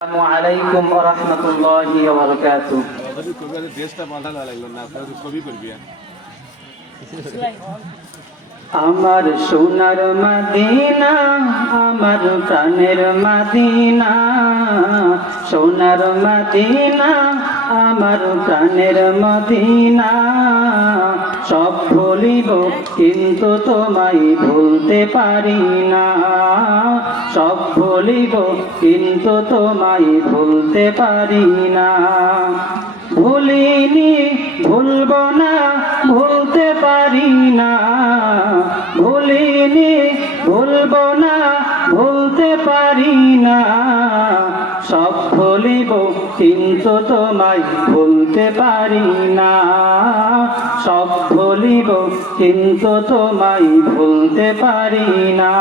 আসসালামু আলাইকুম ওয়া রাহমাতুল্লাহি ওয়া বারাকাতুহু। আমার সোনার মদিনা, আমার প্রাণের মদিনা, সোনার মদিনা, আমার প্রাণের মদিনা। সব ভুলিব কিন্তু তোমায় ভুলতে পারি না, সব ভুলিব কিন্তু তোমায় ভুলতে পারি না। ভুলিনি, ভুলব না, ভুলতে পারি না, ভুলিনি, ভুলব না, ভুলতে পারি না। সব ভুলিব কিন্তু তোমায় ভুলতে পারি না, সব ভুলিব কিন্তু তোমায় ভুলতে পারি না।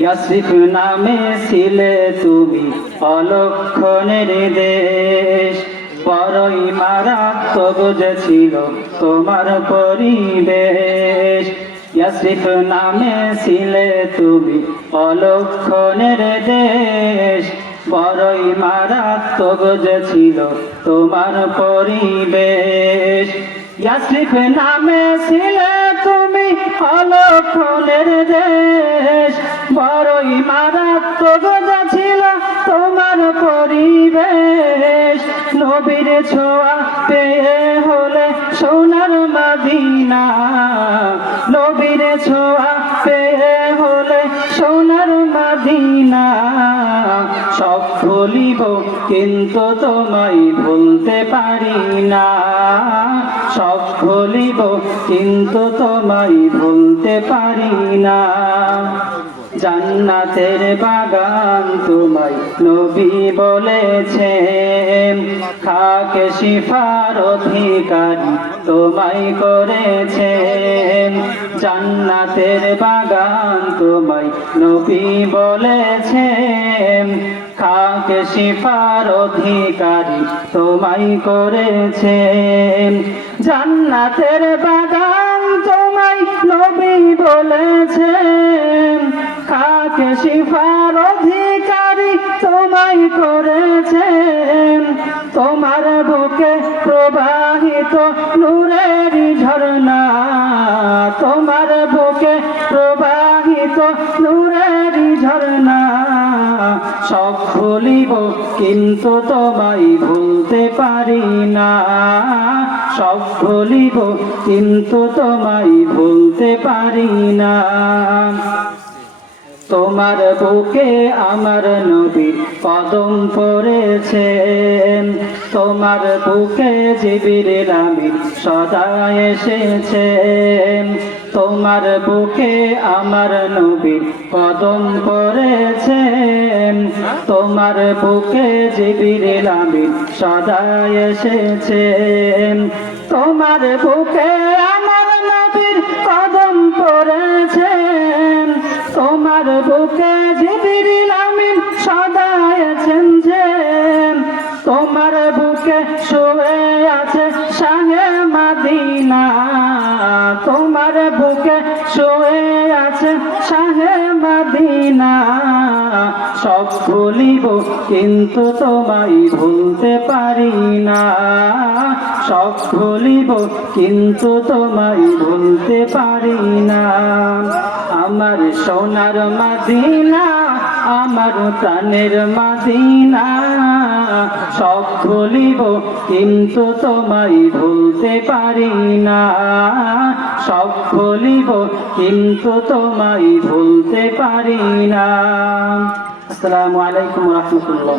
ইয়াসরিফ নামে ছিলে তুমি অলক্ষণের দেশ, বড়ই মারাত্মক যে ছিল তোমার পরিবেশ। ইয়াসরিফ নামে ছিলে তুমি অলক্ষণের দেশ, বড়ই মারাত্মক যে ছিল তোমার পরিবেশ। ইয়াসরিফ নামে ছিলে তুমি অলক্ষণের দেশ, বড়ই মারাত্মক যে ছিল তোমার পরিবেশ। নবীর ছোঁয়া পেয়ে হলে সোনার মদিনা, নবীর ছোঁয়া পেয়ে হলে সোনার মদিনা। সব ভুলিব কিন্তু তোমায় ভুলতে পারি না, সব ভুলিব কিন্তু তোমায় ভুলতে পারি না। জান্নাতের বাগান তোমায় নবী বলেছেন, খাকে শিফার অধিকারী তোমায় করেছেন। জান্নাতের বাগান তোমায় নবী বলেছেন, খাকে শিফার অধিকারী তোমায় করেছেন। জান্নাতের বাগান তোমায় নবী বলেছেন, খাকে শিফার অধিকারী তোমায় করেছেন। তোমার বুকে প্রবাহিত নূরের ঝরনা, তোমার বুকে প্রবাহিত নূরের ঝরনা। সব ভুলিব কিন্তু তোমায় ভুলতে পারি না, সব ভুলিব কিন্তু তোমায় ভুলতে পারি না। তোমার বুকে আমার নবীর কদম পড়েছেন, তোমার বুকে জিবরিল আমিন সদা এসেছেন। তোমার বুকে আমার নবীর কদম পড়েছেন, তোমার বুকে জিবরিল আমিন সদা এসেছেন। তোমার বুকে আমার নবীর কদম পড়েছেন, তোমার বুকে জিবরিল আমিন সদা এসেছেন। তোমার বুকে শুয়ে আছে শাহে মদিনা, তোমার বুকে শুয়ে আছে শাহে মদিনা। সব ভুলিব কিন্তু তোমায় ভুলতে পারি না, সব ভুলিব কিন্তু তোমায় ভুলতে পারি না। আমার সোনার মদিনা, আমার প্রাণের মদিনা। সব ভুলিব কিন্তু তোমায় ভুলতে পারি না, সব ভুলিব কিন্তু তোমায় ভুলতে পারি না। আসসালামু আলাইকুম ওয়া রাহমাতুল্লাহ।